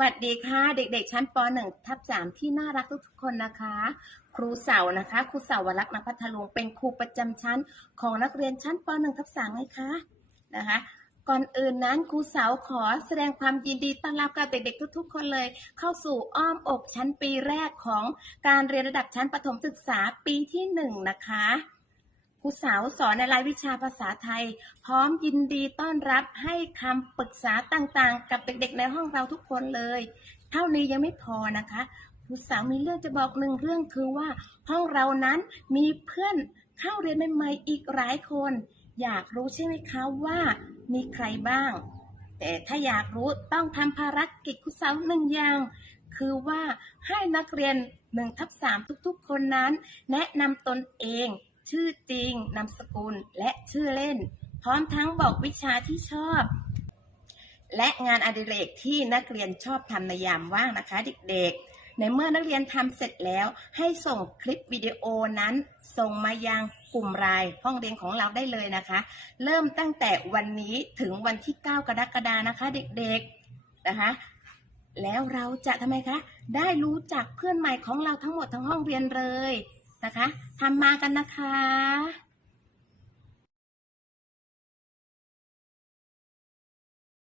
วัสดีค่ะ เด็กๆ ชั้นป .1 ทับ3ที่น่ารักทุกๆคนนะคะ ครูเสานะคะครูเสาวรักษ์นพัทลุงเป็นครูประจำชั้นของนักเรียนชั้นป .1 ทับ3ไงคะนะคะ ก่อนอื่นนั้นครูเสาขอแสดงความยินดีต้อนรับกับเด็กๆ ทุกๆ คนเลย เข้าสู่อ้อมอกชั้นปีแรกของการเรียนระดับชั้นประถมศึกษาปีที่หนึ่งนะคะ ครูสาวสอนในรายวิชาภาษาไทย พร้อมยินดีต้อนรับให้คำปรึกษาต่างๆ กับเด็กๆในห้องเราทุกคนเลย เท่านี้ยังไม่พอนะคะครูสาวมีเรื่องจะบอกหนึ่งเรื่องคือว่า ห้องเรานั้นมีเพื่อนเข้าเรียนใหม่ๆอีกหลายคน อยากรู้ใช่ไหมคะว่ามีใครบ้าง แต่ถ้าอยากรู้ต้องทำภารกิจครูสาวหนึ่งอย่างคือว่าให้นักเรียนหนึ่งทับสามทุกๆ คนนั้น แนะนำตนเอง ชื่อจริง นามสกุล และชื่อเล่น พร้อมทั้งบอกวิชาที่ชอบ และงานอดิเรกที่นักเรียนชอบทำในยามว่างนะคะ เด็กๆ ในเมื่อนักเรียนทำเสร็จแล้ว ให้ส่งคลิปวิดีโอนั้น ส่งมายังกลุ่มไลน์ห้องเรียนของเราได้เลยนะคะ เริ่มตั้งแต่วันนี้ถึงวันที่ 9 กรกฎานะคะ เด็กๆนะคะ แล้วเราจะทำไมคะ ได้รู้จักเพื่อนใหม่ของเราทั้งหมดทั้งห้องเรียนเลยนะคะ ทำมากันนะคะ